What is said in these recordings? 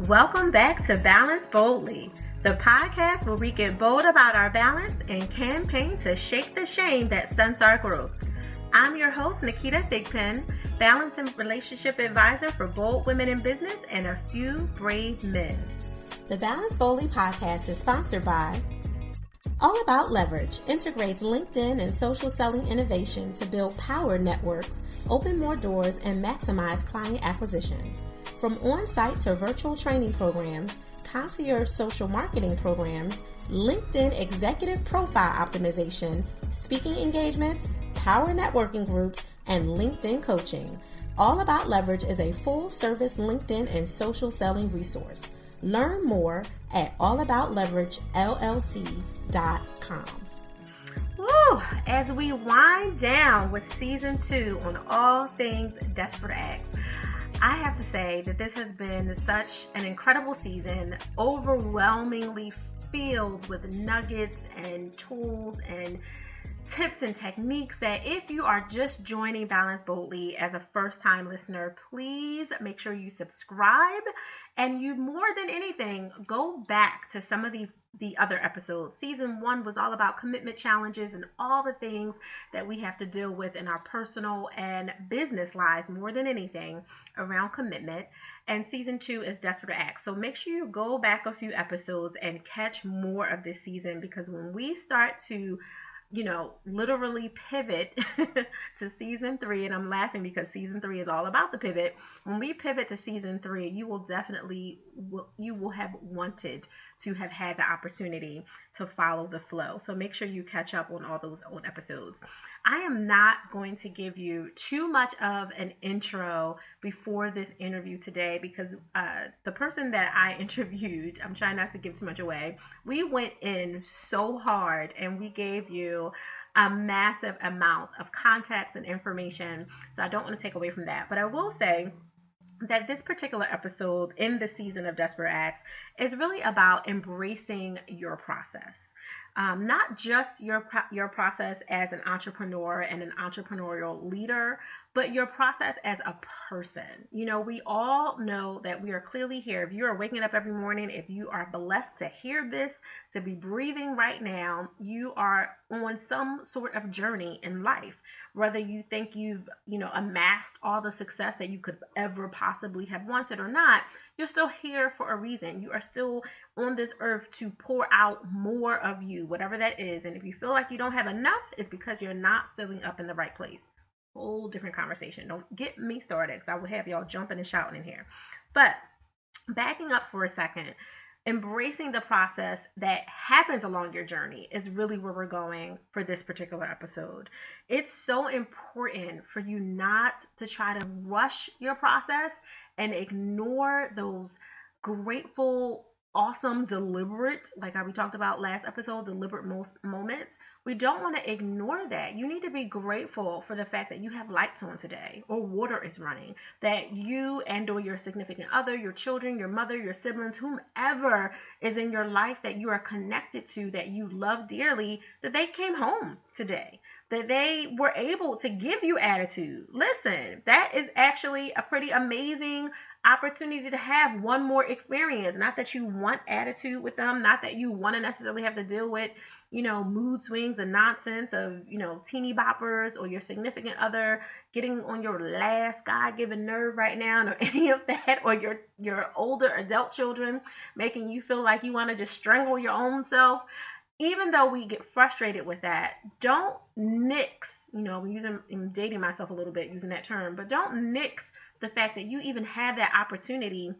Welcome back to Balance Boldly, the podcast where we get bold about our balance and campaign to shake the shame that stunts our growth. I'm your host, Naketa, Thigpen, balance and relationship advisor for bold women in business and a few brave men. The Balance Boldly podcast is sponsored by All About Leverage, integrates LinkedIn and social selling innovation to build power networks, open more doors, and maximize client acquisition. From on-site to virtual training programs, concierge social marketing programs, LinkedIn executive profile optimization, speaking engagements, power networking groups, and LinkedIn coaching. All About Leverage is a full-service LinkedIn and social selling resource. Learn more at allaboutleveragellc.com. Woo! As we wind down with season 2 on all things Desperate Acts, I have to say that this has been such an incredible season, overwhelmingly filled with nuggets and tools and tips and techniques that if you are just joining Balance Boldly as a first-time listener, please make sure you subscribe, and you, more than anything, go back to some of the other episodes. Season 1 was all about commitment challenges and all the things that we have to deal with in our personal and business lives, more than anything, around commitment. And season 2 is Desperate Acts. So make sure you go back a few episodes and catch more of this season, because when we start to literally pivot to season 3, and I'm laughing because season 3 is all about the pivot. When we pivot to season 3, you will have wanted to have had the opportunity to follow the flow. So make sure you catch up on all those old episodes. I am not going to give you too much of an intro before this interview today, because the person that I interviewed, I'm trying not to give too much away, we went in so hard and we gave you a massive amount of context and information. So I don't want to take away from that. But I will say that this particular episode in the season of Desperate Acts is really about embracing your process. Not just your process as an entrepreneur and an entrepreneurial leader, but your process as a person. We all know that we are clearly here. If you are waking up every morning, if you are blessed to hear this, to be breathing right now, you are on some sort of journey in life. Whether you think you've, amassed all the success that you could ever possibly have wanted or not, you're still here for a reason. You are still on this earth to pour out more of you, whatever that is. And if you feel like you don't have enough, it's because you're not filling up in the right place. Whole different conversation. Don't get me started, because I will have y'all jumping and shouting in here. But backing up for a second, embracing the process that happens along your journey is really where we're going for this particular episode. It's so important for you not to try to rush your process and ignore those grateful, awesome, deliberate, like how we talked about last episode, deliberate moments. We don't want to ignore that. You need to be grateful for the fact that you have lights on today, or water is running, that you and or your significant other, your children, your mother, your siblings, whomever is in your life that you are connected to, that you love dearly, that they came home today, that they were able to give you attitude. Listen, that is actually a pretty amazing opportunity to have one more experience. Not that you want attitude with them, not that you want to necessarily have to deal with, mood swings and nonsense of, teeny boppers or your significant other getting on your last God-given nerve right now, or any of that, or your older adult children making you feel like you want to just strangle your own self. Even though we get frustrated with that, don't nix, I'm dating myself a little bit using that term, but don't nix the fact that you even had that opportunity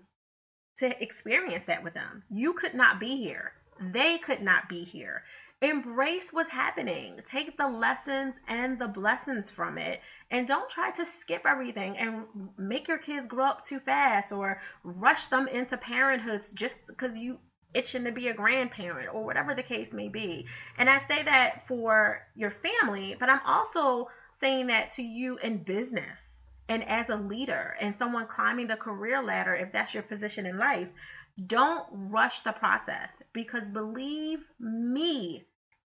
to experience that with them. You could not be here. They could not be here. Embrace what's happening. Take the lessons and the blessings from it, and don't try to skip everything and make your kids grow up too fast or rush them into parenthood just because you itching to be a grandparent or whatever the case may be. And I say that for your family, but I'm also saying that to you in business and as a leader and someone climbing the career ladder, if that's your position in life. Don't rush the process, because believe me,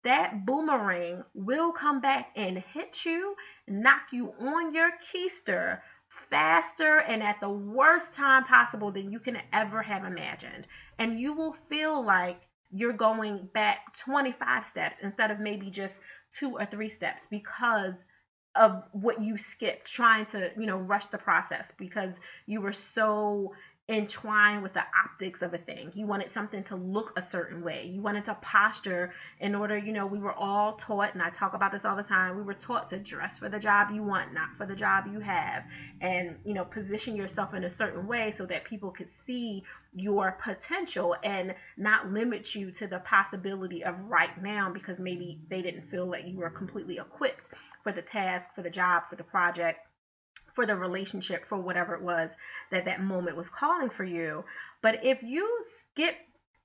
that boomerang will come back and hit you, knock you on your keister faster and at the worst time possible than you can ever have imagined. And you will feel like you're going back 25 steps instead of maybe just 2 or 3 steps because of what you skipped trying to, rush the process because you were so entwined with the optics of a thing. You wanted something to look a certain way. You wanted to posture in order, we were all taught, and I talk about this all the time, we were taught to dress for the job you want, not for the job you have. And, position yourself in a certain way so that people could see your potential and not limit you to the possibility of right now because maybe they didn't feel like you were completely equipped for the task, for the job, for the project, for the relationship, for whatever it was that moment was calling for you. But if you skip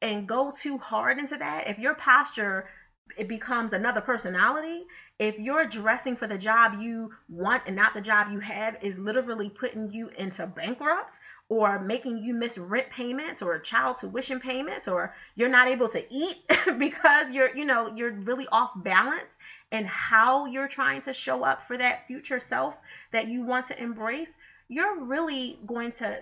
and go too hard into that, if your posture it becomes another personality, if you're dressing for the job you want and not the job you have is literally putting you into bankrupt or making you miss rent payments or child tuition payments, or you're not able to eat because you're really off balance and how you're trying to show up for that future self that you want to embrace, you're really going to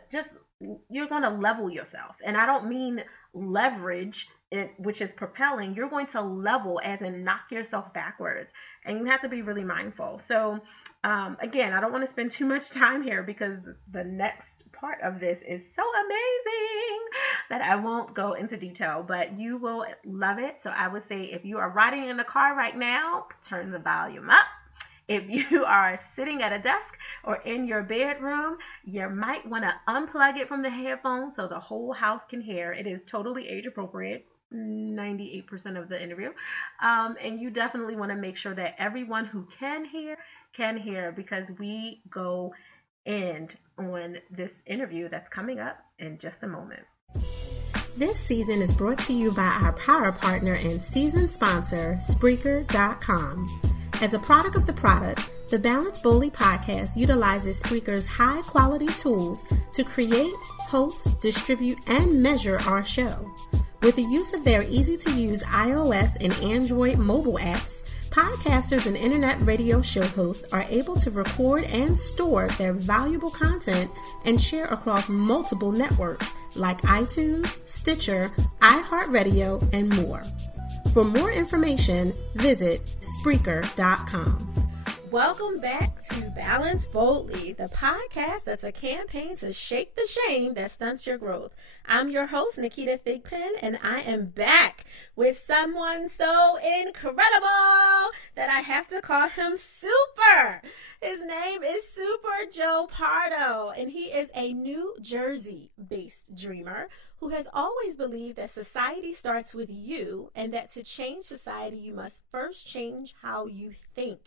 you're going to level yourself. And I don't mean leverage it, which is propelling. You're going to level as in knock yourself backwards, and you have to be really mindful. So again, I don't want to spend too much time here because the next part of this is so amazing that I won't go into detail, but you will love it. So I would say if you are riding in the car right now, turn the volume up. If you are sitting at a desk or in your bedroom, you might want to unplug it from the headphones so the whole house can hear. It is totally age appropriate. 98% of the interview. And you definitely want to make sure that everyone who can hear because we go end on this interview that's coming up in just a moment. This season is brought to you by our power partner and season sponsor, Spreaker.com. As a product of the product, the Balance Boldly podcast utilizes Spreaker's high-quality tools to create, host, distribute, and measure our show. With the use of their easy-to-use iOS and Android mobile apps, podcasters and internet radio show hosts are able to record and store their valuable content and share across multiple networks like iTunes, Stitcher, iHeartRadio, and more. For more information, visit Spreaker.com. Welcome back to Balance Boldly, the podcast that's a campaign to shake the shame that stunts your growth. I'm your host, Naketa Thigpen, and I am back with someone so incredible that I have to call him Super. His name is Super Joe Pardo, and he is a New Jersey-based dreamer who has always believed that society starts with you and that to change society, you must first change how you think.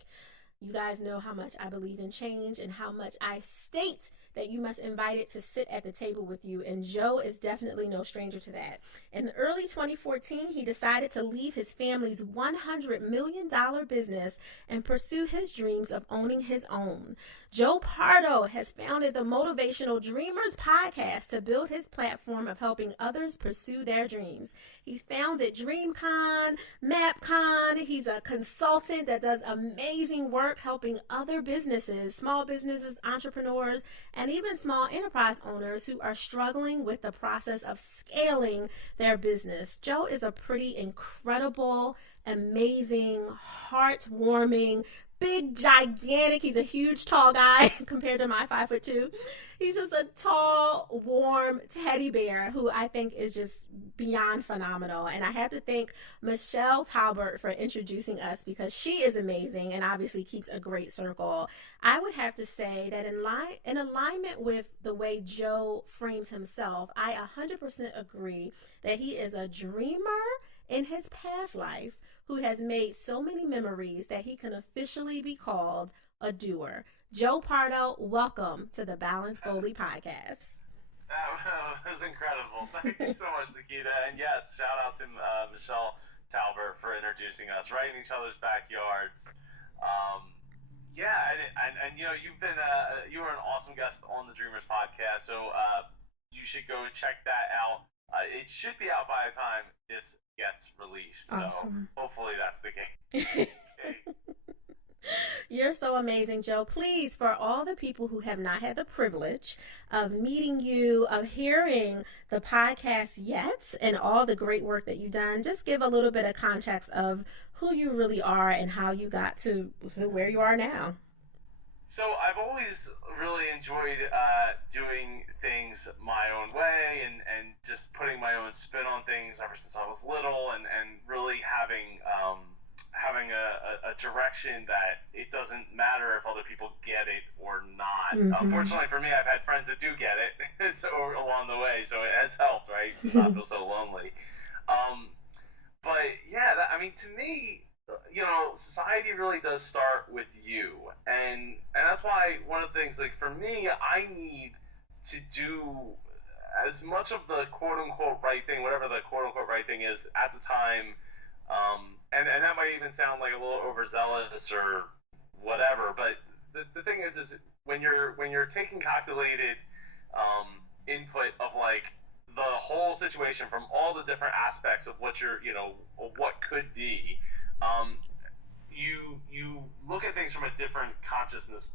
You guys know how much I believe in change and how much I state that you must invite it to sit at the table with you, and Joe is definitely no stranger to that. In early 2014, he decided to leave his family's $100 million business and pursue his dreams of owning his own. Joe Pardo has founded the Motivational Dreamers podcast to build his platform of helping others pursue their dreams. He's founded DreamCon, MapCon. He's a consultant that does amazing work helping other businesses, small businesses, entrepreneurs, and even small enterprise owners who are struggling with the process of scaling their business. Joe is a pretty incredible, amazing, heartwarming, big, gigantic. He's a huge, tall guy compared to my 5'2". He's just a tall, warm teddy bear who I think is just beyond phenomenal. And I have to thank Michelle Talbert for introducing us because she is amazing and obviously keeps a great circle. I would have to say that in alignment with the way Joe frames himself, I 100% agree that he is a dreamer in his past life who has made so many memories that he can officially be called a doer. Joe Pardo, welcome to the Balance Boldly podcast. That was incredible. Thank you so much, Naketa. And yes, shout out to Michelle Talbert for introducing us right in each other's backyards. And you know, you were an awesome guest on the Dreamers podcast, so you should go check that out. It should be out by the time this gets released. Awesome. So hopefully that's the case. You're so amazing, Joe. Please, for all the people who have not had the privilege of meeting you, of hearing the podcast yet, and all the great work that you've done, just give a little bit of context of who you really are and how you got to where you are now. So I've always really enjoyed doing things my own way and just putting my own spin on things ever since I was little and really having a direction that it doesn't matter if other people get it or not. Unfortunately for me, I've had friends that do get it so along the way, so it has helped, right? To not feel so lonely. But yeah, I mean, to me, society really does start with you, and that's why one of the things, like for me, I need to do as much of the quote unquote right thing, whatever the quote unquote right thing is at the time, and that might even sound like a little overzealous or whatever, but the thing is when you're taking calculated input of like the whole situation from all the different aspects of what what could be, you look at things from a different consciousness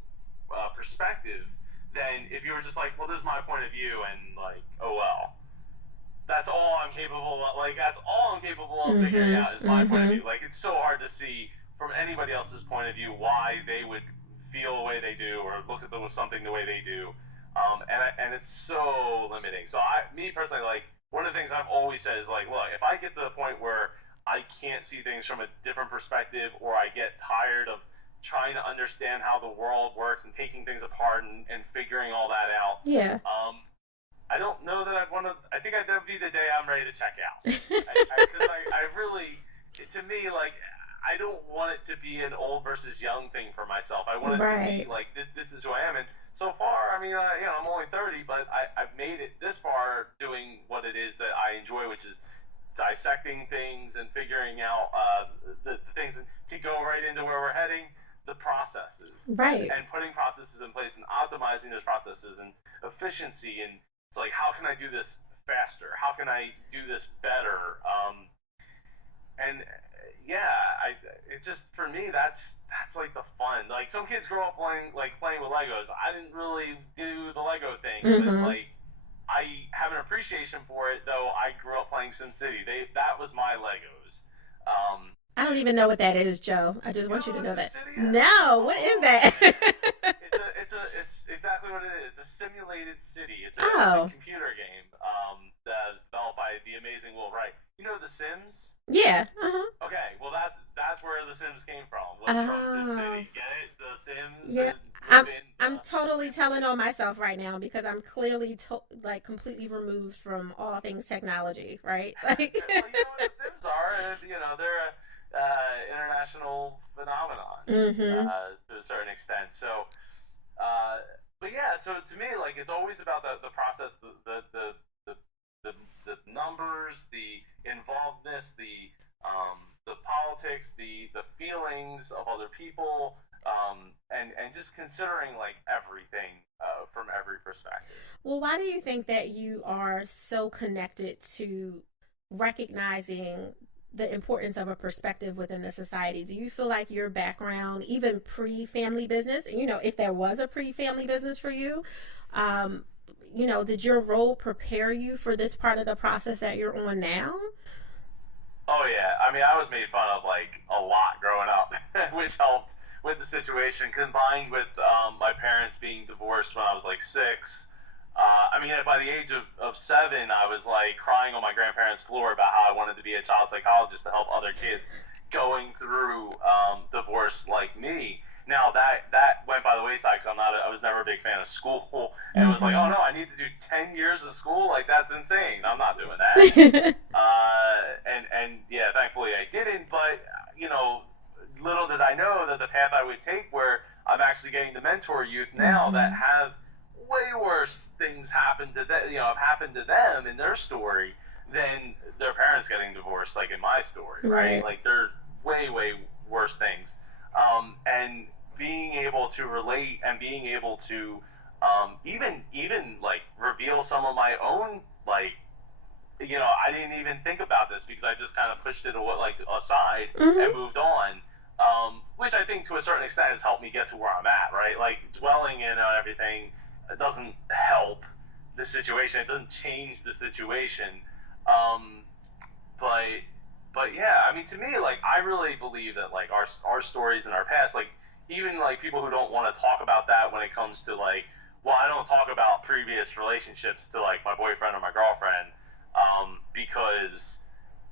perspective than if you were just like, well, this is my point of view, and like, oh well, that's all I'm capable of. Like that's all I'm capable of figuring out is my point of view. Like it's so hard to see from anybody else's point of view why they would feel the way they do or look at something the way they do, and it's so limiting. So me personally, like one of the things I've always said is like, look, if I get to the point where I can't see things from a different perspective, or I get tired of trying to understand how the world works and taking things apart and figuring all that out. Yeah. I don't know that I'd want to. I think that'd be the day I'm ready to check out. Because I really, to me, like, I don't want it to be an old versus young thing for myself. I want it to be like this is who I am. And so far, I mean, I'm only 30, but I've made it this far doing what it is that I enjoy, which is dissecting things and figuring out the things. And to go right into where we're heading, the processes, and putting processes in place and optimizing those processes and efficiency. And it's like, how can I do this faster? How can I do this better? And yeah, it just, for me, that's like the fun. Like some kids grow up playing with Legos. I didn't really do the Lego thing, but like I have an appreciation for it, though I grew up playing SimCity. That was my Legos. I don't even know what that is, Joe. I just want you to know that. SimCity is? No, what is that? It's exactly what it is. It's a simulated city. It's a computer game that was developed by the amazing Will Wright. You know The Sims? Yeah. Okay, well that's where The Sims came from. Was from SimCity. Get it? The Sims. Yeah. I'm totally telling on myself right now because I'm clearly completely removed from all things technology, right? Like, well, you know what The Sims are? They're a international phenomenon to a certain extent. So, but yeah, so to me, like it's always about the process, the numbers, the involvedness, the politics, the feelings of other people, and just considering like everything from every perspective. Well, why do you think that you are so connected to recognizing the importance of a perspective within the society? Do you feel like your background, even pre-family business, if there was a pre-family business for you, did your role prepare you for this part of the process that you're on now? Oh yeah, I mean, I was made fun of like a lot growing up, which helped with the situation, combined with my parents being divorced when I was like 6. I mean, by the age of 7, I was like crying on my grandparents' floor about how I wanted to be a child psychologist to help other kids going through divorce like me. Now that went by the wayside because I was never a big fan of school, and it was like, oh no, I need to do 10 years of school, like that's insane. I'm not doing that. And yeah, thankfully I didn't. But little did I know that the path I would take, where I'm actually getting to mentor youth now that have way worse things happen to them, have happened to them in their story than their parents getting divorced, like in my story, right? Like they're way worse things. And being able to relate and being able to even like reveal some of my own, like, I didn't even think about this because I just kind of pushed it aside and moved on. which I think to a certain extent has helped me get to where I'm at, right? Like dwelling in on everything doesn't help the situation. It doesn't change the situation. Um, but yeah, I mean, to me, like I really believe that like our stories in our past, like even like people who don't want to talk about that when it comes to like, well, I don't talk about previous relationships to like my boyfriend or my girlfriend, because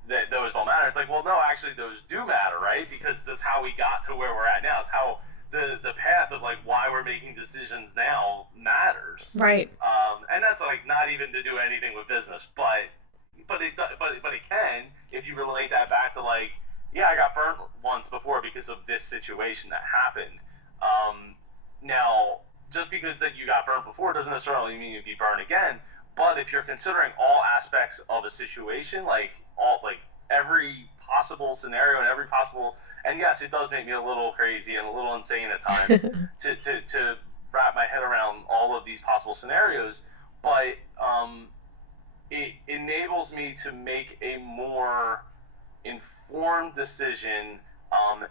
that those don't matter. It's like, well, no, actually, those do matter, right? Because that's how we got to where we're at now. It's how the path of like why we're making decisions now matters. Right. And that's like not even to do anything with business, but it can if you relate that back to like, yeah, I got burnt once before because of this situation that happened. Now, just because that you got burnt before doesn't necessarily mean you'd be burned again. But if you're considering all aspects of a situation, like all like every possible scenario and every possible, and yes, it does make me a little crazy and a little insane at times to wrap my head around all of these possible scenarios. But it enables me to make a more informed decision,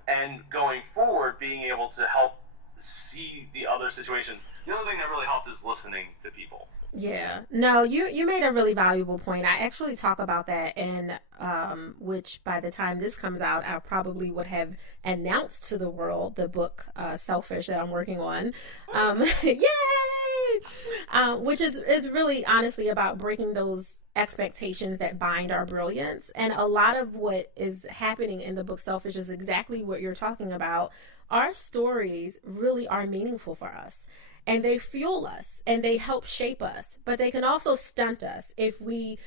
and going forward, being able to help see the other situation. The other thing that really helped is listening to people. Yeah. No, you made a really valuable point. I actually talk about that in which by the time this comes out, I probably would have announced to the world the book Selfish that I'm working on. Yay! Which is really honestly about breaking those expectations that bind our brilliance. And a lot of what is happening in the book Selfish is exactly what you're talking about. Our stories really are meaningful for us, and they fuel us and they help shape us, but they can also stunt us if we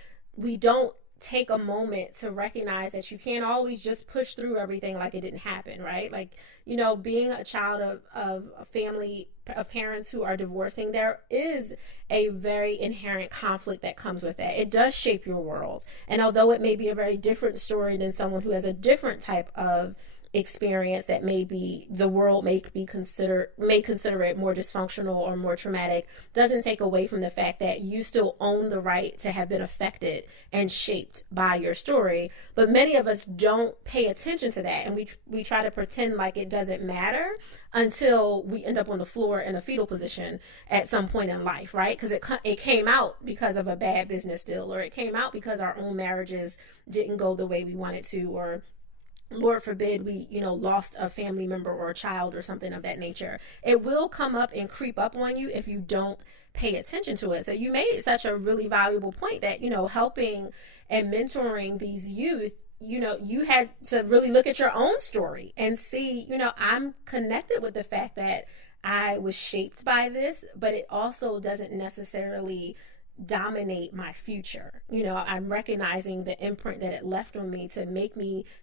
don't take a moment to recognize that you can't always just push through everything like it didn't happen, right? Like, you know, being a child of a family of parents who are divorcing, there is a very inherent conflict that comes with that. It does shape your world. And although it may be a very different story than someone who has a different type of experience that maybe the world may consider it more dysfunctional or more traumatic, doesn't take away from the fact that you still own the right to have been affected and shaped by your story. But many of us don't pay attention to that, and we try to pretend like it doesn't matter until we end up on the floor in a fetal position at some point in life, right? Because it came out because of a bad business deal, or it came out because our own marriages didn't go the way we wanted to, or Lord forbid we, lost a family member or a child or something of that nature. It will come up and creep up on you if you don't pay attention to it. So you made such a really valuable point that, helping and mentoring these youth, you had to really look at your own story and see, I'm connected with the fact that I was shaped by this, but it also doesn't necessarily dominate my future. I'm recognizing the imprint that it left on me to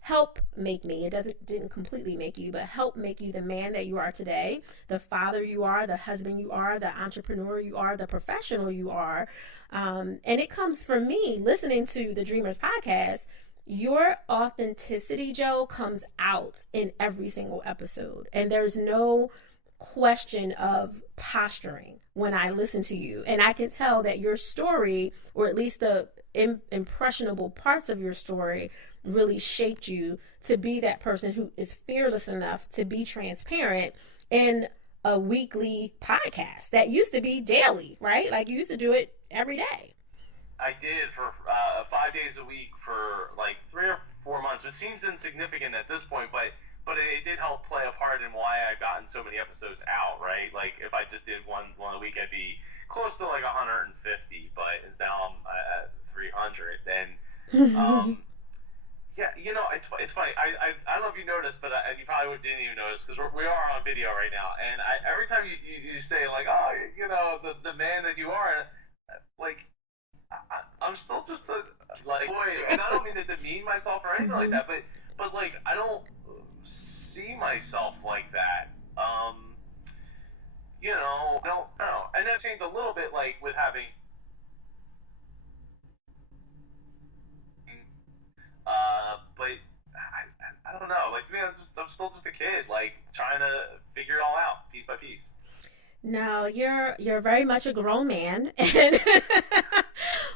help make me. It didn't completely make you, but help make you the man that you are today, the father you are, the husband you are, the entrepreneur you are, the professional you are. And it comes from me listening to the Dreamers podcast. Your authenticity, Joe, comes out in every single episode, and there's no question of posturing when I listen to you. And I can tell that your story, or at least the impressionable parts of your story, really shaped you to be that person who is fearless enough to be transparent in a weekly podcast that used to be daily, right? Like you used to do it every day. I did for 5 days a week for like 3 or 4 months. It seems insignificant at this point, but it did help play a part in why I've gotten so many episodes out, right? Like, if I just did one a week, I'd be close to like 150, but now I'm at 300. And, yeah, it's funny. I don't know if you noticed, but you probably didn't even notice, because we are on video right now. And every time you say, like, oh, the man that you are, like, I'm still just a, like, boy, and I don't mean to demean myself or anything like that, but like, I don't see myself like that. I don't know. And that changed a little bit, like, with having, but I don't know. Like, to me, I'm still just a kid, like, trying to figure it all out piece by piece. No, you're very much a grown man and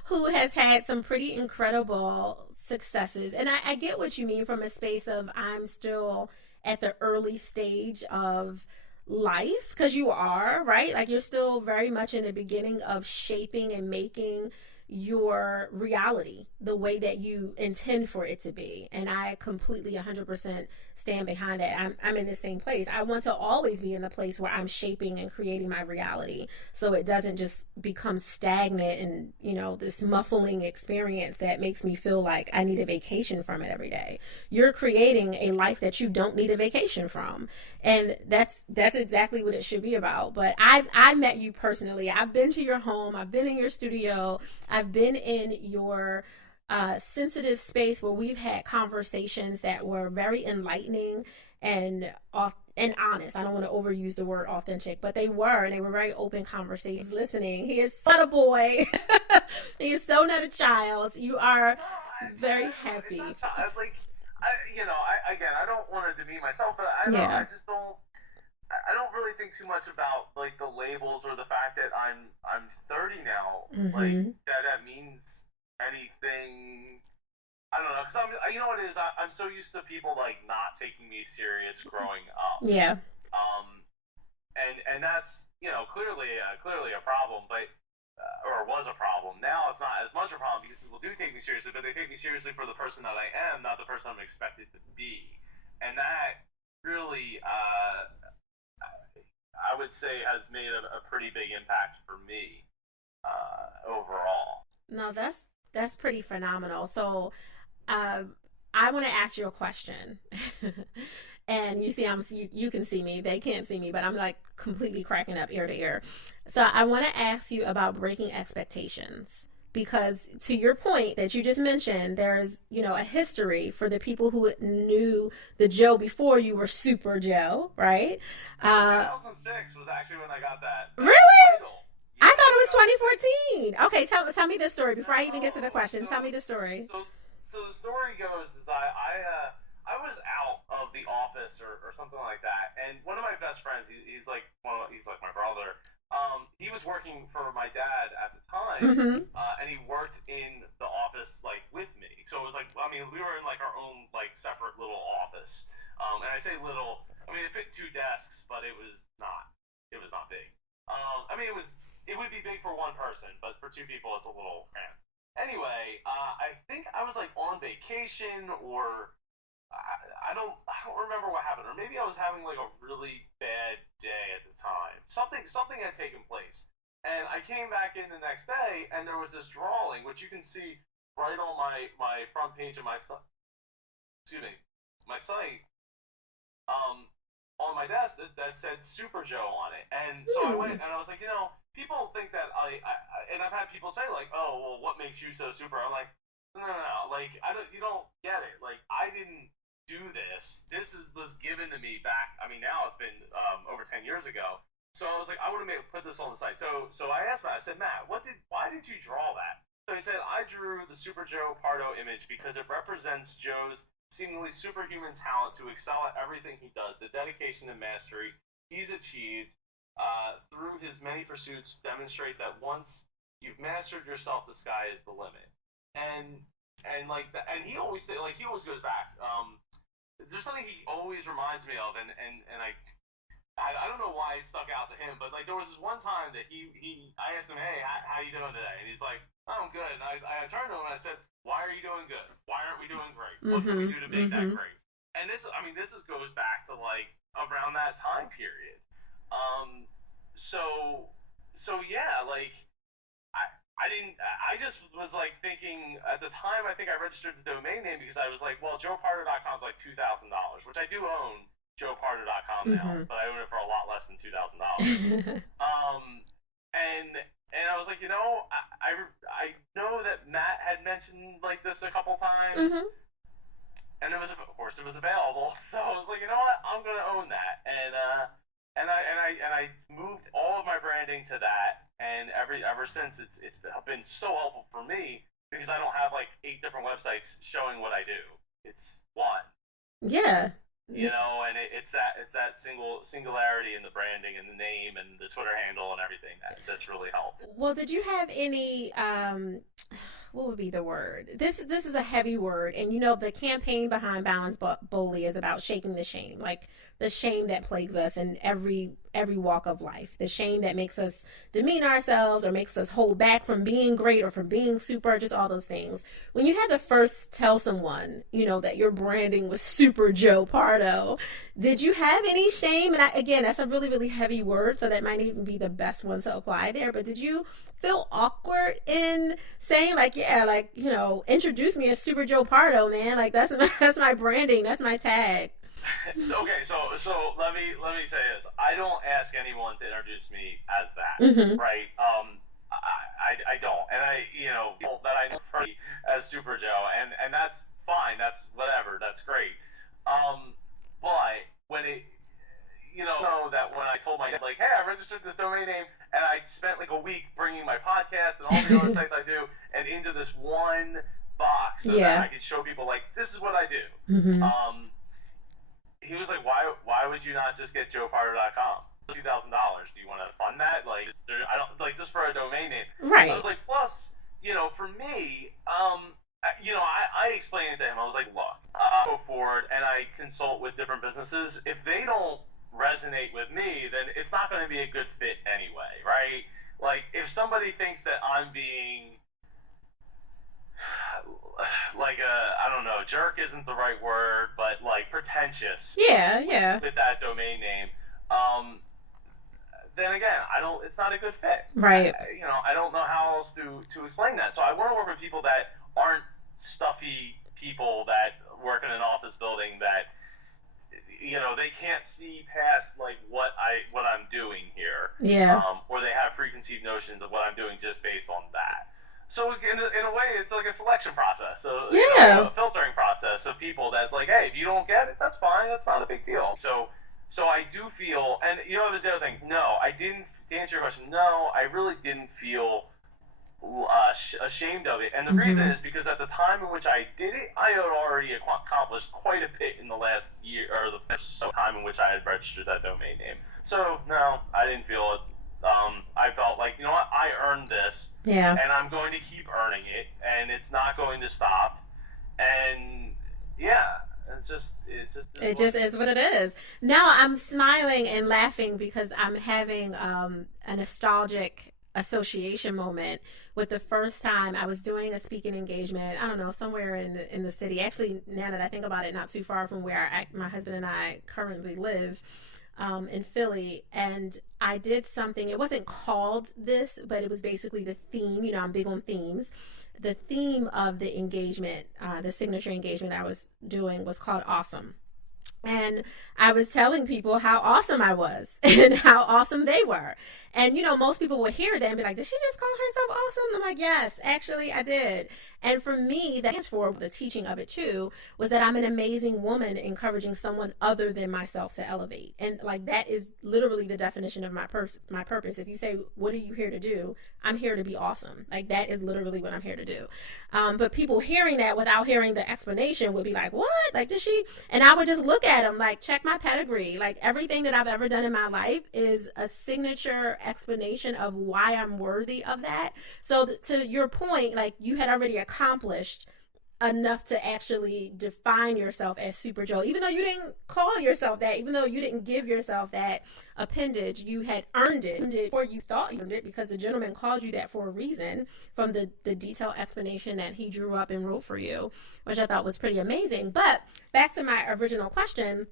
who has had some pretty incredible successes. And I get what you mean from a space of I'm still at the early stage of life, because you are, right? Like you're still very much in the beginning of shaping and making your reality the way that you intend for it to be. And I completely 100% stand behind that. I'm in the same place. I want to always be in the place where I'm shaping and creating my reality, so it doesn't just become stagnant and, this muffling experience that makes me feel like I need a vacation from it every day. You're creating a life that you don't need a vacation from. And that's exactly what it should be about. But I met you personally. I've been to your home, I've been in your studio, I've been in your sensitive space where we've had conversations that were very enlightening and honest. I don't want to overuse the word authentic, but they were very open conversations. Listening, he is not a boy. He is so not a child. You are very happy. I don't want to demean myself, but I just don't. I don't really think too much about like the labels or the fact that I'm 30 now. Mm-hmm. Like that means anything. I don't know, because you know what it is. I'm so used to people like not taking me serious growing up. Yeah. And that's clearly a problem, but or was a problem. Now it's not as much a problem because people do take me seriously, but they take me seriously for the person that I am, not the person I'm expected to be, and that really. I would say has made a pretty big impact for me overall. No, that's pretty phenomenal. So, I want to ask you a question. And you see, you can see me. They can't see me, but I'm like completely cracking up ear to ear. So I want to ask you about breaking expectations. Because to your point that you just mentioned, there's, a history for the people who knew the Joe before you were Super Joe, right? 2006 was actually when I got that. Really? Title. Yeah, I thought it was 2014. Okay, tell me the story before I even get to the question. Tell me the story. So the story goes is I was out of the office or something like that, and one of my best friends, he's like my brother. He was working for my dad at the time, mm-hmm. And he worked in the office like with me. So it was like, I mean, we were in like our own like separate little office. And I say little, I mean it fit 2 desks, but it was not big. I mean it would be big for one person, but for 2 people it's a little cramped. Anyway, I think I was like on vacation or I don't remember what happened, or maybe I was having like a really bad day at the time. Something had taken place, and I came back in the next day, and there was this drawing, which you can see right on my front page of my my site, on my desk that said Super Joe on it, and so I went and I was like, people think that and I've had people say like, oh well, what makes you so super? I'm like, no, like you don't get it. Like I didn't do this. This was given to me back. I mean, now it's been over 10 years ago. So I was like, I want to put this on the site. So I asked Matt. I said, Matt, why did you draw that? So he said, I drew the Super Joe Pardo image because it represents Joe's seemingly superhuman talent to excel at everything he does. The dedication and mastery he's achieved through his many pursuits demonstrate that once you've mastered yourself, the sky is the limit. And like that, and he always goes back. There's something he always reminds me of, and I don't know why it stuck out to him, but like there was this one time that I asked him, hey, how you doing today? And he's like, oh, I'm good. And I turned to him and I said, why are you doing good? Why aren't we doing great? What can we do to make that great? And this goes back to like around that time period. So yeah, like I just was like thinking at the time. I think I registered the domain name because I was like, well, joepardo.com is like $2,000, which I do own joepardo.com now, but I own it for a lot less than $2,000. And I was like, I know that Matt had mentioned like this a couple times, and of course it was available. So I was like, you know what, I'm gonna own that, and I moved all of my branding to that. And ever since it's been so helpful for me because I don't have like 8 different websites showing what I do. It's one. Yeah. And it's that singularity in the branding and the name and the Twitter handle and everything that's really helped. Well, did you have any what would be the word? This is a heavy word, and the campaign behind Balance Boldly is about shaking the shame, like the shame that plagues us in every walk of life, the shame that makes us demean ourselves or makes us hold back from being great or from being super, just all those things. When you had to first tell someone, that your branding was Super Joe Pardo, did you have any shame? And again, that's a really, really heavy word, so that might even be the best one to apply there. But did you feel awkward in saying introduce me as Super Joe Pardo, man? Like that's my branding, that's my tag. So let me say this. I don't ask anyone to introduce me as that, right? I don't, and people that I know as Super Joe, and that's fine. That's whatever. That's great. But when that when I told my like, hey, I registered this domain name, and I spent like a week bringing my podcast and all the other sites I do, and into this one box so that I could show people like, this is what I do. He was like, why would you not just get joepardo.com? $2,000. Do you want to fund that? Like, I don't like just for a domain name. Right. I was like, plus, for me, I explained it to him. I was like, look, I go forward and I consult with different businesses. If they don't resonate with me, then it's not going to be a good fit anyway, right? Like, if somebody thinks that I'm being like I don't know, jerk isn't the right word, but like pretentious. Yeah. With that domain name, then again, it's not a good fit. Right. I don't know how else to explain that. So I want to work with people that aren't stuffy people that work in an office building that they can't see past like what I'm doing here. Yeah. Or they have preconceived notions of what I'm doing just based on that. So in a way, it's like a selection process, a filtering process of people that's like, hey, if you don't get it, that's fine, that's not a big deal. So I do feel, and there's the other thing. No, I didn't. To answer your question, no, I really didn't feel ashamed of it, and the reason is because at the time in which I did it, I had already accomplished quite a bit in the last year or the first time in which I had registered that domain name. So no, I didn't feel it. I felt like, what, I earned this, and I'm going to keep earning it, and it's not going to stop, and it just is what it is. Now I'm smiling and laughing because I'm having a nostalgic association moment with the first time I was doing a speaking engagement, I don't know, somewhere in the city. Actually, now that I think about it, not too far from where my husband and I currently live. In Philly, and I did something, it wasn't called this, but it was basically the theme, I'm big on themes. The theme of the engagement, the signature engagement I was doing was called Awesome. And I was telling people how awesome I was and how awesome they were. And, most people would hear that and be like, did she just call herself awesome? I'm like, yes, actually I did. And for me, that's for the teaching of it too, was that I'm an amazing woman encouraging someone other than myself to elevate. And like, that is literally the definition of my purpose. If you say, what are you here to do? I'm here to be awesome. Like, that is literally what I'm here to do. But people hearing that without hearing the explanation would be like, what? Like, did she? And I would just look at them like, check my pedigree. Like, everything that I've ever done in my life is a signature explanation of why I'm worthy of that. So to your point, like, you had already accomplished enough to actually define yourself as Super Joe, even though you didn't call yourself that, even though you didn't give yourself that appendage, you had earned it before you thought you earned it, because the gentleman called you that for a reason from the detailed explanation that he drew up and wrote for you, which I thought was pretty amazing. But back to my original question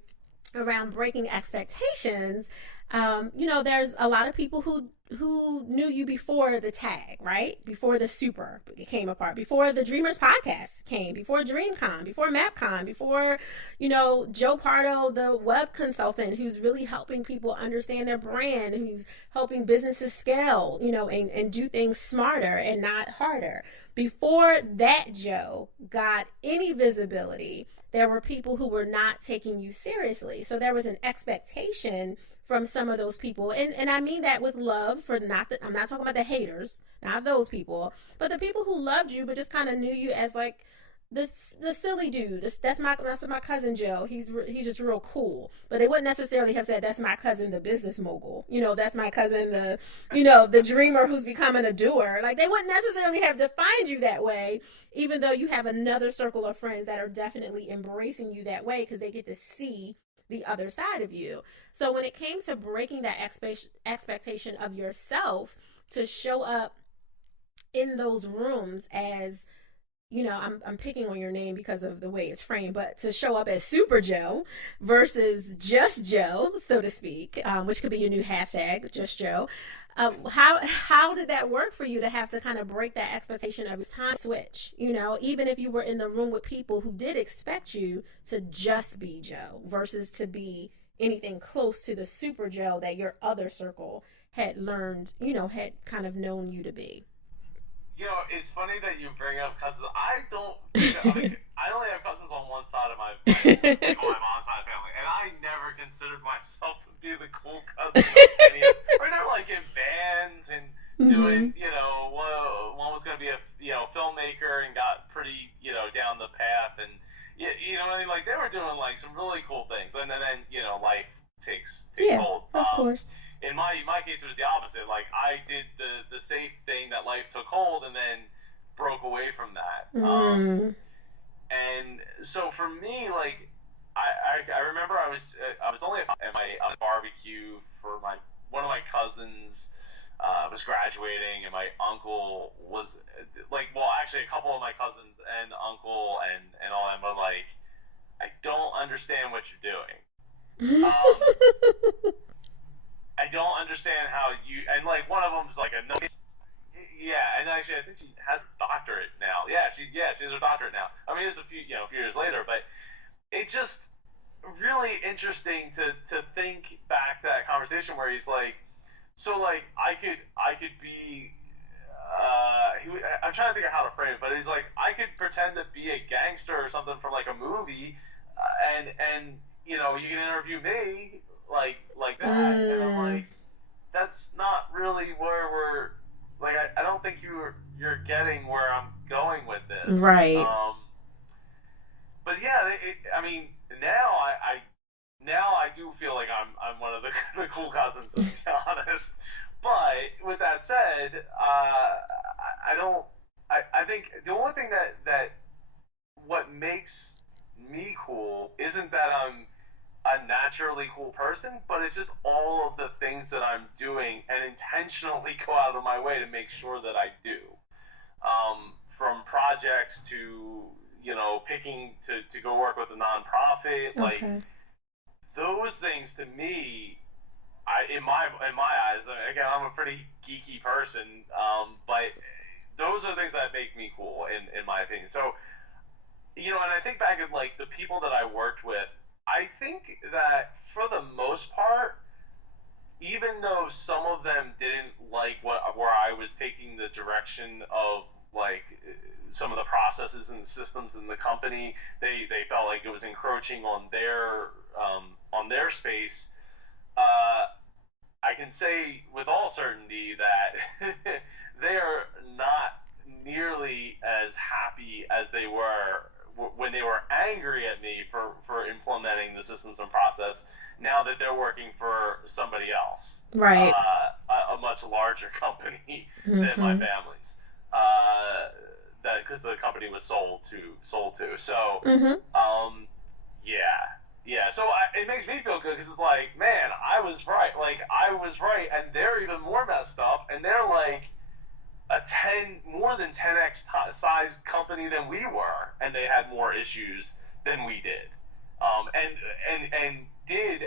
around breaking expectations, there's a lot of people who knew you before the tag, right? Before the super came apart, before the Dreamers podcast came, before DreamCon, before MapCon, before, Joe Pardo, the web consultant who's really helping people understand their brand, who's helping businesses scale, and do things smarter and not harder. Before that Joe got any visibility, there were people who were not taking you seriously. So there was an expectation from some of those people. And I mean that with love, I'm not talking about the haters, not those people, but the people who loved you, but just kind of knew you as like the silly dude. That's my cousin Joe. He's just real cool. But they wouldn't necessarily have said that's my cousin, the business mogul. That's my cousin, the dreamer who's becoming a doer. Like they wouldn't necessarily have defined you that way, even though you have another circle of friends that are definitely embracing you that way because they get to see the other side of you. So when it came to breaking that expectation of yourself to show up in those rooms as I'm picking on your name because of the way it's framed, but to show up as Super Joe versus Just Joe, so to speak, which could be your new hashtag, Just Joe. How did that work for you to have to kind of break that expectation of time switch? Even if you were in the room with people who did expect you to just be Joe versus to be anything close to the Super Joe that your other circle had learned, had kind of known you to be. It's funny that you bring up cousins. I only have cousins on one side of my family, on my mom's side of the family, and I never considered myself to be the cool cousin of any of them. They're like in bands and doing, one was going to be a, filmmaker and got pretty, down the path, and, like they were doing like some really cool things, and then life takes hold. Of course. In my case, it was the opposite. Like I did the safe thing that life took hold, and then broke away from that. And so for me, like I remember I was only at my barbecue for one of my cousins was graduating, and my uncle was actually a couple of my cousins and uncle and all them were like, I don't understand what you're doing. I don't understand how you, and like one of them is like a nice, and actually I think she has a doctorate now. She has her doctorate now. I mean, it's a few years later, but it's just really interesting to think back to that conversation where he's like, so like I could be, I'm trying to think of how to frame it, but he's like, I could pretend to be a gangster or something from like a movie, and you can interview me. Like that, and I'm like, that's not really where we're like. I don't think you're getting where I'm going with this, right? But yeah, I mean, now I do feel like I'm one of the cool cousins, to be honest. But with that said, I don't. I think the only thing that what makes me cool isn't that I'm a naturally cool person, but it's just all of the things that I'm doing and intentionally go out of my way to make sure that I do. From projects to, picking to go work with a nonprofit, like those things to me, in my eyes, again, I'm a pretty geeky person, but those are things that make me cool in my opinion. So, and I think back at like the people that I worked with, I think that for the most part, even though some of them didn't like where I was taking the direction of like some of the processes and systems in the company, they felt like it was encroaching on their space. I can say with all certainty that they are not nearly as happy as they were when they were angry at me for implementing the systems and process, now that they're working for somebody else, right? A much larger company than my family's, that because the company was sold to. So, yeah. So it makes me feel good because it's like, man, I was right. Like I was right, and they're even more messed up, and they're like more than 10x sized company than we were, and they had more issues than we did,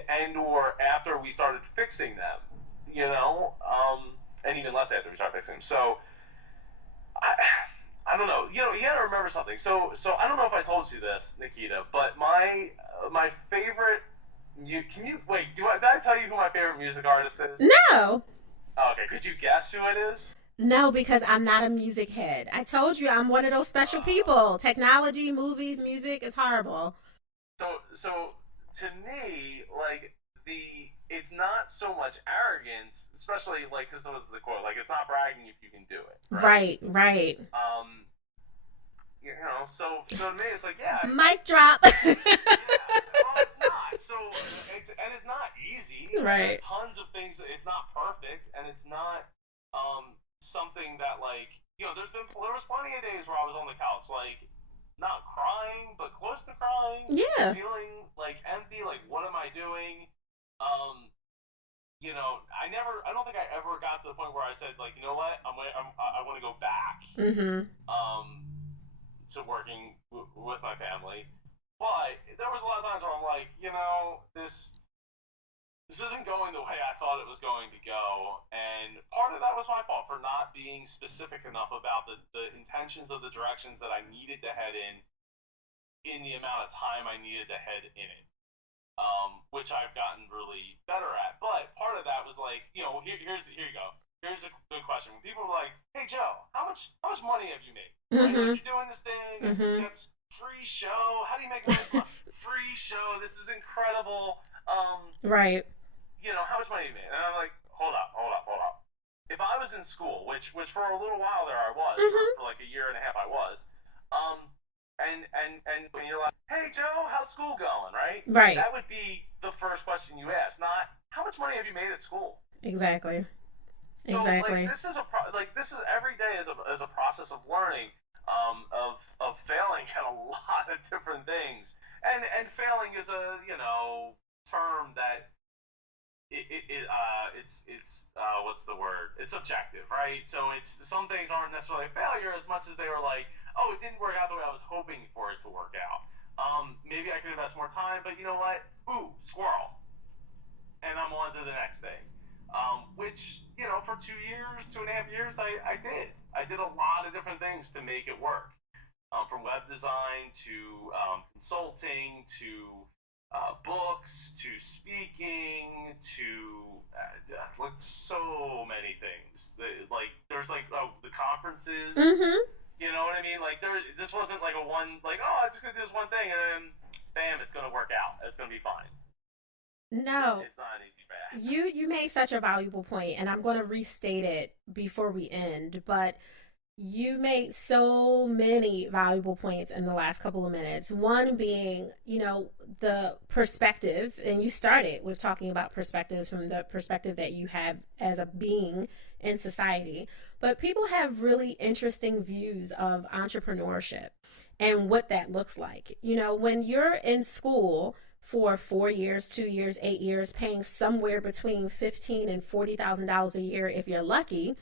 and or after we started fixing them, and even less after we started fixing them. So I don't know. You gotta remember something. So I don't know if I told you this, Naketa, but my favorite. Can you wait? Did I tell you who my favorite music artist is? No. Okay. Could you guess who it is? No, because I'm not a music head. I told you I'm one of those special people. Technology, movies, music is horrible. So to me, like it's not so much arrogance, especially like because that was the quote. Like it's not bragging if you can do it. Right. Right. so to me, it's like, yeah, Mic drop. yeah. Well, it's not. So it's not easy. Right. There's tons of things. It's not perfect, and it's not something that like there was plenty of days where I was on the couch like not crying but close to crying. Yeah. Feeling like empty. Like what am I doing? I don't think I ever got to the point where I said like, you know what, I want to go back. Mm-hmm. To working with my family. But there was a lot of times where I'm like, this isn't going the way I thought it was going to go, and part of that was my fault for not being specific enough about the intentions of the directions that I needed to head in the amount of time I needed to head in it, which I've gotten really better at. But part of that was like, here you go. Here's a good question. When people are like, "Hey Joe, how much money have you made? Mm-hmm. Right? Like, you're doing this thing. Mm-hmm. It's free show. How do you make money? Free show. This is incredible. Right. How much money have you made?" And I'm like, hold up. If I was in school, which for a little while there I was, for like a year and a half I was, and when you're like, "Hey Joe, how's school going?" Right? Right. That would be the first question you ask, not how much money have you made at school. Exactly. So, exactly. This is every day is a process of learning, of failing at a lot of different things, and failing is a term that it's what's the word? It's subjective, right? So it's some things aren't necessarily a failure as much as they were like, oh, it didn't work out the way I was hoping for it to work out. Maybe I could invest more time, but you know what? Ooh, squirrel, and I'm on to the next thing. Which, for 2.5 years, I did. I did a lot of different things to make it work. From web design to consulting to books to speaking to so many things. There's the conferences. Mm-hmm. You know what I mean? Like this wasn't like a one like, oh, I'm just gonna do this one thing and then bam, it's gonna work out. It's gonna be fine. No. It's not an easy path. You made such a valuable point, and I'm going to restate it before we end, but you made so many valuable points in the last couple of minutes. One being, the perspective, and you started with talking about perspectives from the perspective that you have as a being in society. But people have really interesting views of entrepreneurship and what that looks like. When you're in school for 4 years, 2 years, 8 years, paying somewhere between $15,000 and $40,000 a year if you're lucky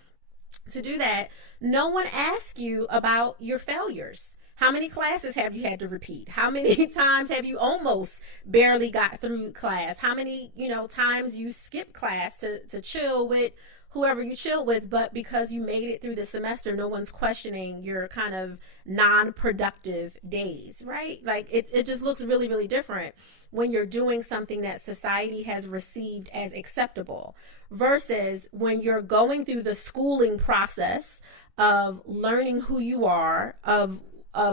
to do that, no one asks you about your failures. How many classes have you had to repeat? How many times have you almost barely got through class? How many, times you skip class to chill with whoever you chill with, but because you made it through the semester, no one's questioning your kind of non-productive days, right? Like it just looks really, really different when you're doing something that society has received as acceptable versus when you're going through the schooling process of learning who you are, of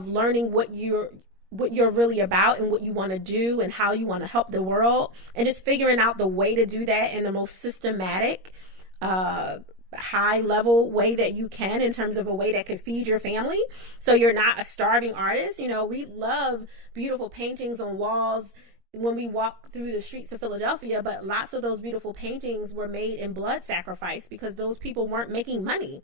learning what you're really about and what you want to do and how you want to help the world, and just figuring out the way to do that in the most systematic, high level way that you can, in terms of a way that could feed your family, so you're not a starving artist. We love beautiful paintings on walls when we walk through the streets of Philadelphia, but lots of those beautiful paintings were made in blood sacrifice because those people weren't making money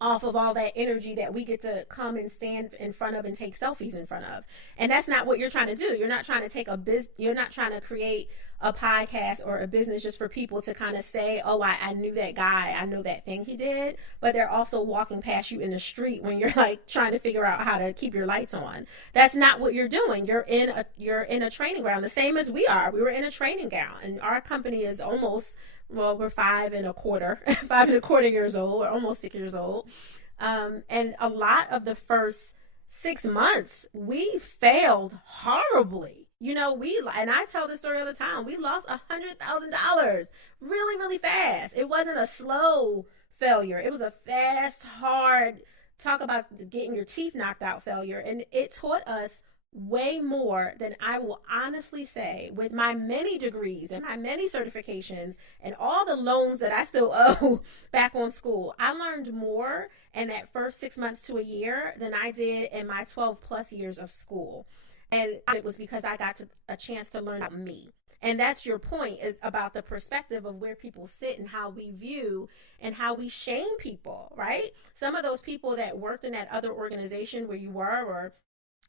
off of all that energy that we get to come and stand in front of and take selfies in front of. And that's not what you're trying to do. You're not trying to take you're not trying to create a podcast or a business just for people to kind of say, oh, I knew that guy, I know that thing he did, but they're also walking past you in the street when you're like trying to figure out how to keep your lights on. That's not what you're doing. You're in a training ground, the same as we are. We were in a training ground, and our company is almost, well, we're 5.25 years old. We're almost 6 years old. And a lot of the first 6 months, we failed horribly. And I tell this story all the time. We lost $100,000 really, really fast. It wasn't a slow failure. It was a fast, hard, talk about getting your teeth knocked out failure. And it taught us way more than I will honestly say, with my many degrees and my many certifications and all the loans that I still owe back on school. I learned more in that first 6 months to a year than I did in my 12 plus years of school. And it was because I got a chance to learn about me. And that's your point, is about the perspective of where people sit and how we view and how we shame people, right? Some of those people that worked in that other organization where you were, or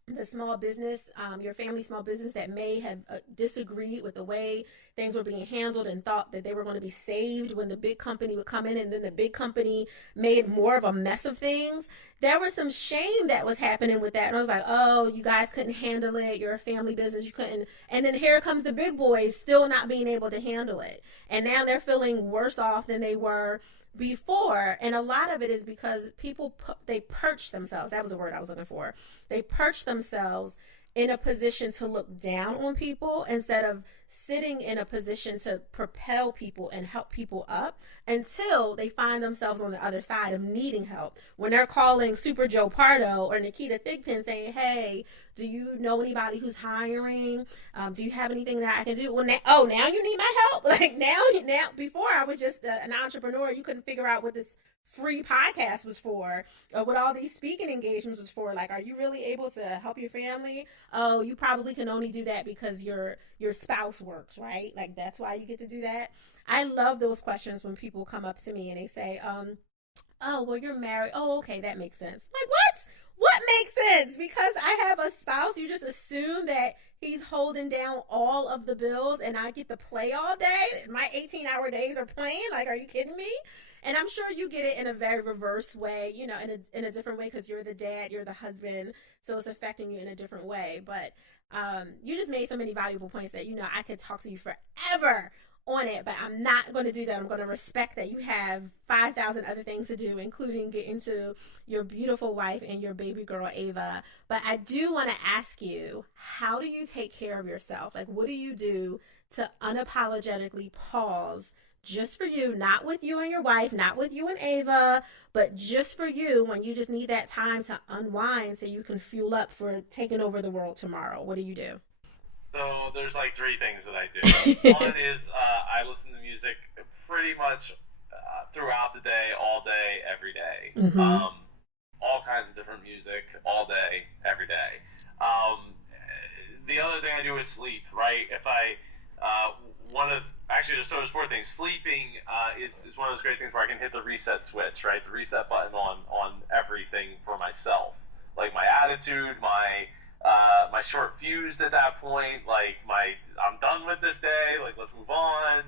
the small business, your family small business, that may have disagreed with the way things were being handled and thought that they were going to be saved when the big company would come in, and then the big company made more of a mess of things. There was some shame that was happening with that. And I was like, oh, you guys couldn't handle it. You're a family business. You couldn't. And then here comes the big boys still not being able to handle it. And now they're feeling worse off than they were before. And a lot of it is because people, they perch themselves. That was the word I was looking for. They perch themselves in a position to look down on people instead of sitting in a position to propel people and help people up until they find themselves on the other side of needing help. When they're calling Super Joe Pardo or Naketa Thigpen saying, hey, do you know anybody who's hiring? Do you have anything that I can do? Well, now you need my help. Like now, before I was just an entrepreneur, you couldn't figure out what this free podcast was for, or what all these speaking engagements was for. Like, are you really able to help your family? Oh, you probably can only do that because your spouse works, right? Like, that's why you get to do that. I love those questions when people come up to me and they say, oh, well, you're married. Oh, okay, that makes sense. Like, what makes sense? Because I have a spouse, you just assume that he's holding down all of the bills and I get to play all day? My 18-hour days are playing? Like, are you kidding me? And I'm sure you get it in a very reverse way, you know, in a different way, because you're the dad, you're the husband, so it's affecting you in a different way. But you just made so many valuable points that, you know, I could talk to you forever on it, but I'm not going to do that. I'm going to respect that you have 5,000 other things to do, including getting to your beautiful wife and your baby girl, Ava. But I do want to ask you, how do you take care of yourself? Like, what do you do to unapologetically pause just for you, not with you and your wife, not with you and Ava, but just for you, when you just need that time to unwind so you can fuel up for taking over the world tomorrow? What do you do? So there's like three things that I do. One is I listen to music pretty much throughout the day, all day, every day. Mm-hmm. All kinds of different music, all day, every day. The other thing I do is sleep, right? If I, there's sort of four things. Sleeping is one of those great things where I can hit the reset switch, right? The reset button on everything for myself. Like my attitude, my short fused at that point, like I'm done with this day, like let's move on.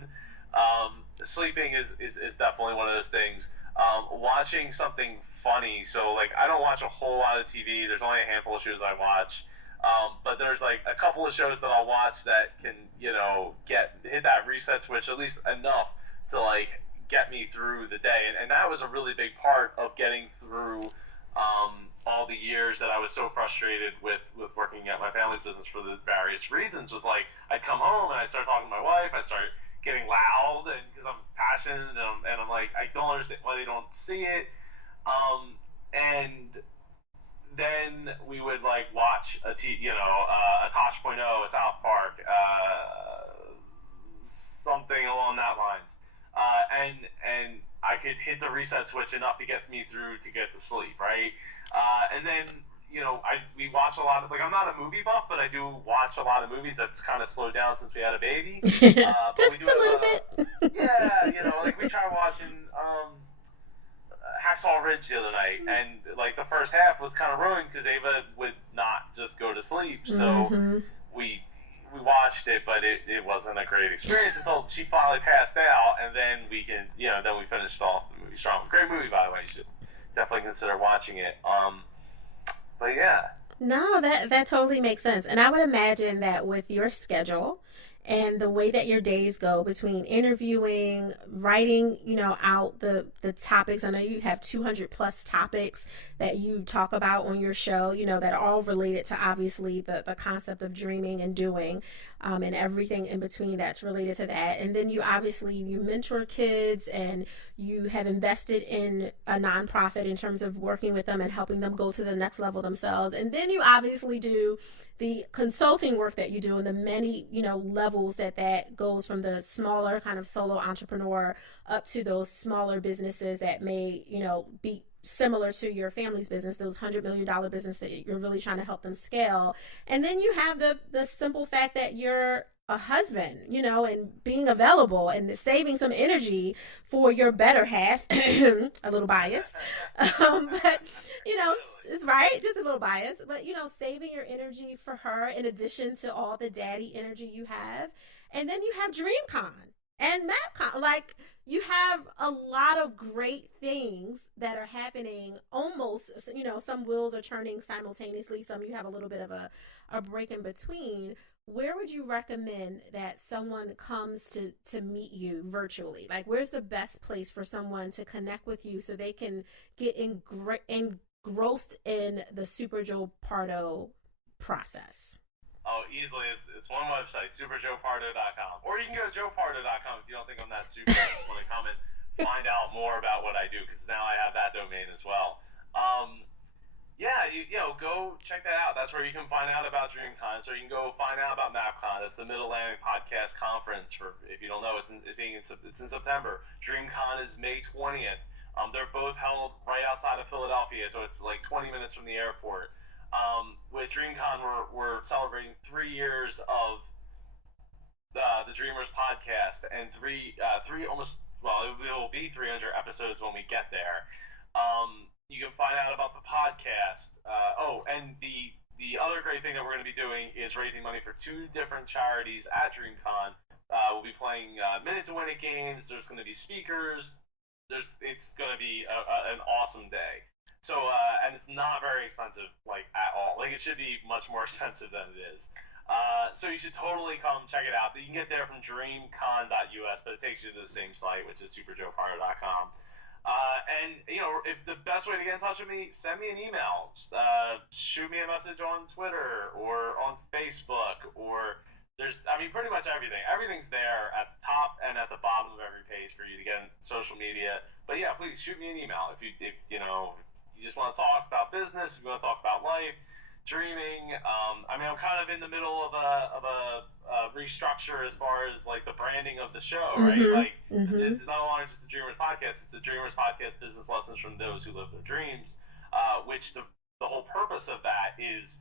Sleeping is definitely one of those things. Watching something funny, so like I don't watch a whole lot of TV. There's only a handful of shows I watch, but there's like a couple of shows that I'll watch that can, you know, hit that reset switch at least enough to like get me through the day, and that was a really big part of getting through all the years that I was so frustrated with working at my family's business for the various reasons. Was like I'd come home and I'd start talking to my wife, I'd start getting loud, and because I'm passionate, and I'm like, I don't understand why they don't see it, and then we would like watch a Tosh.0, a South Park, something along that lines, and I could hit the reset switch enough to get me through to get to sleep, right? And then, you know, we watch a lot of, like, I'm not a movie buff, but I do watch a lot of movies. That's kind of slowed down since we had a baby. But Just we do a little bit. Yeah, you know, like we tried watching Hacksaw Ridge the other night, and like the first half was kind of ruined because Ava would not just go to sleep. So we watched it, but it wasn't a great experience until she finally passed out, and then we finished off the movie strong. Great movie, by the way. You should definitely consider watching it. But yeah. No, that totally makes sense. And I would imagine that with your schedule and the way that your days go between interviewing, writing, you know, out the topics. I know you have 200 plus topics that you talk about on your show, you know, that are all related to obviously the concept of dreaming and doing, and everything in between that's related to that. And then you mentor kids, and you have invested in a nonprofit in terms of working with them and helping them go to the next level themselves. And then you obviously do the consulting work that you do, and the many, you know, levels that goes from the smaller kind of solo entrepreneur up to those smaller businesses that may, you know, be similar to your family's business, those $100 million business that you're really trying to help them scale. And then you have the simple fact that you're a husband, and being available and saving some energy for your better half. A little biased, but it's right, just a little biased, but saving your energy for her in addition to all the daddy energy you have. And then you have DreamCon and MapCon. Like, you have a lot of great things that are happening almost, some wheels are turning simultaneously, some you have a little bit of a break in between. Where would you recommend that someone comes to meet you virtually? Like, where's the best place for someone to connect with you so they can get engrossed in the Super Joe Pardo process? Oh, easily. It's one website, superjoepardo.com. Or you can go to joepardo.com if you don't think I'm that super. I just want to come and find out more about what I do, because now I have that domain as well. Yeah, go check that out. That's where you can find out about DreamCon. So you can go find out about MapCon. It's the Mid-Atlantic Podcast Conference. For if you don't know, it's in September. DreamCon is May 20th. They're both held right outside of Philadelphia, so it's like 20 minutes from the airport. With DreamCon, we're celebrating 3 years of the Dreamers podcast, and it will be 300 episodes when we get there. You can find out about the podcast. And the other great thing that we're going to be doing is raising money for 2 different charities at DreamCon. We'll be playing Minute to Win It games. There's going to be speakers. It's going to be an awesome day. So, and it's not very expensive, like, at all. Like, it should be much more expensive than it is. So you should totally come check it out. You can get there from dreamcon.us, but it takes you to the same site, which is superjoepardo.com. And, if the best way to get in touch with me, send me an email. Shoot me a message on Twitter or on Facebook, or pretty much everything. Everything's there at the top and at the bottom of every page for you to get in social media. But yeah, please shoot me an email if you just want to talk about business, if you want to talk about life, dreaming. I'm kind of in the middle of a restructure as far as like the branding of the show, right? Like, it's no longer just the Dreamers Podcast; it's the Dreamers Podcast Business Lessons from Those Who Live Their Dreams. Which the whole purpose of that is,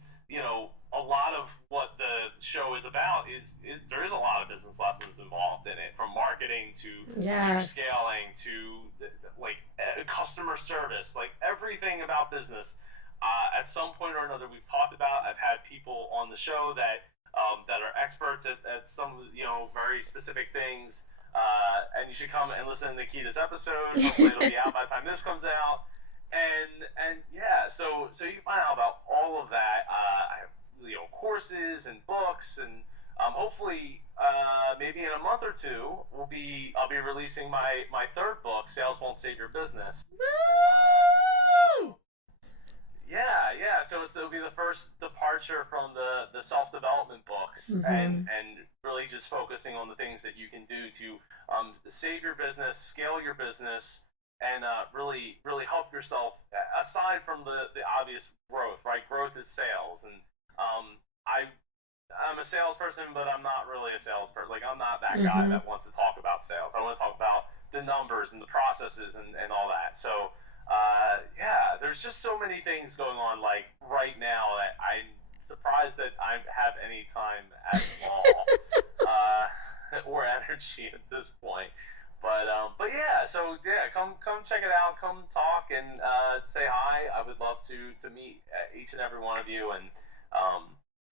a lot of what the show is about is there is a lot of business lessons involved in it, from marketing to scaling to like customer service, like everything about business. At some point or another, we've talked about. I've had people on the show that are experts at some very specific things, and you should come and listen to Naketa's episode. Hopefully, it'll be out by the time this comes out. And yeah, so you can find out about all of that. I have courses and books, and hopefully maybe in a month or two I'll be releasing my 3rd book, Sales Won't Save Your Business. Woo! Yeah. So it'll be the first departure from the self-development books, and really just focusing on the things that you can do to save your business, scale your business, and really help yourself, aside from the obvious growth, right? Growth is sales, and I'm a salesperson, but I'm not really a salesperson. Like, I'm not that guy that wants to talk about sales. I want to talk about the numbers and the processes and all that. So yeah, there's just so many things going on, like, right now, that I'm surprised that I have any time at all or energy at this point. But yeah, so yeah, come check it out, come talk and say hi. I would love to meet each and every one of you, and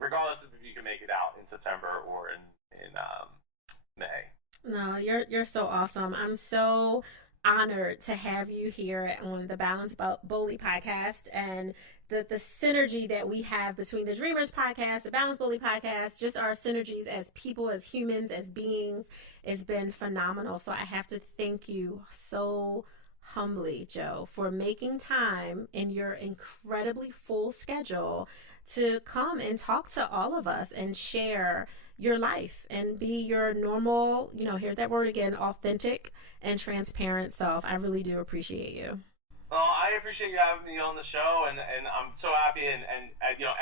regardless of if you can make it out in September or in May. No, you're so awesome. I'm so honored to have you here on the Balance Bully podcast, and the synergy that we have between the Dreamers podcast, the Balance Bully podcast, just our synergies as people, as humans, as beings, has been phenomenal. So I have to thank you so humbly, Joe, for making time in your incredibly full schedule to come and talk to all of us and share your life and be your normal, here's that word again, authentic and transparent self. I really do appreciate you. Well, I appreciate you having me on the show, and I'm so happy, and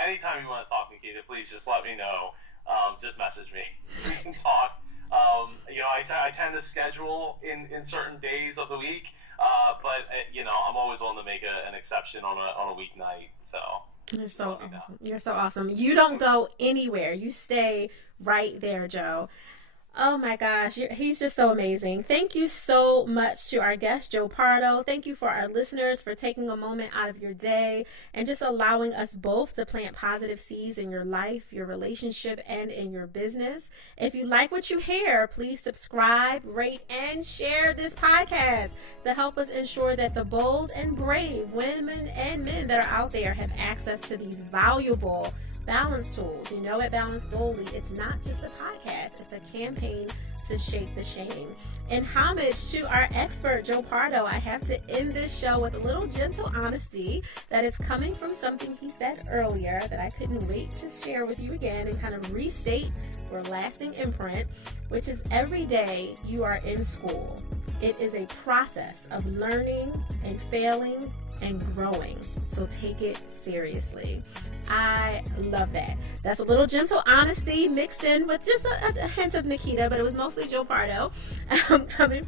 anytime you want to talk, Naketa, please just let me know. Just message me. We can talk. I tend to schedule in certain days of the week. But I'm always willing to make an exception on a weeknight. So you're so awesome. You're so awesome. You don't go anywhere. You stay right there, Joe. Oh my gosh, he's just so amazing. Thank you so much to our guest, Joe Pardo. Thank you for our listeners for taking a moment out of your day and just allowing us both to plant positive seeds in your life, your relationship, and in your business. If you like what you hear, please subscribe, rate, and share this podcast to help us ensure that the bold and brave women and men that are out there have access to these valuable balance tools. At Balance Boldly, it's not just a podcast, it's a campaign to shake the shame. In homage to our expert, Joe Pardo, I have to end this show with a little gentle honesty that is coming from something he said earlier that I couldn't wait to share with you again and kind of restate for a lasting imprint, which is every day you are in school. It is a process of learning and failing and growing, so take it seriously. I love that. That's a little gentle honesty mixed in with just a hint of Naketa, but it was mostly Joe Pardo coming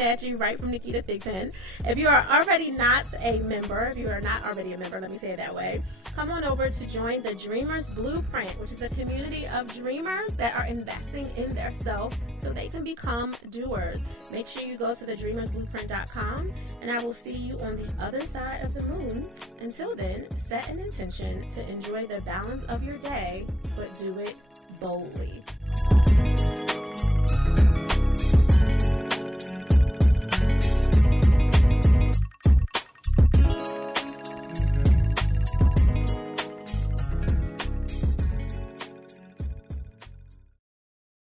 at you right from Naketa Thigpen. If you are already not a member, let me say it that way, come on over to join the Dreamers Blueprint, which is a community of dreamers that are investing in their self so they can become doers. Make sure you go to thedreamersblueprint.com, and I will see you on the other side of the moon. Until then, set an intention to enjoy the balance of your day, but do it boldly.